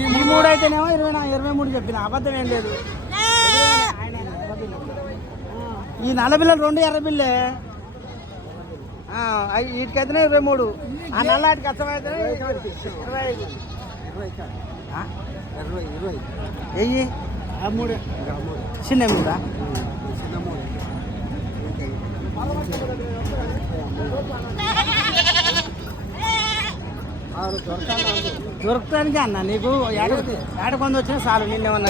ఈ మూడు అయితేనేమో 23 చెప్పిన అబద్ధం ఏం లేదు. ఈ నల్ల బిల్లలు 2 ఎర్ర బిల్లే, వీటికైతేనే 23, ఆ నల్లాటికి అర్థమైతే 25. వెయ్యి చిన్న మూడా? దొరకటానికి అన్న నీకు ఏడ కొంత వచ్చినా చాలు. నిన్నేమన్నా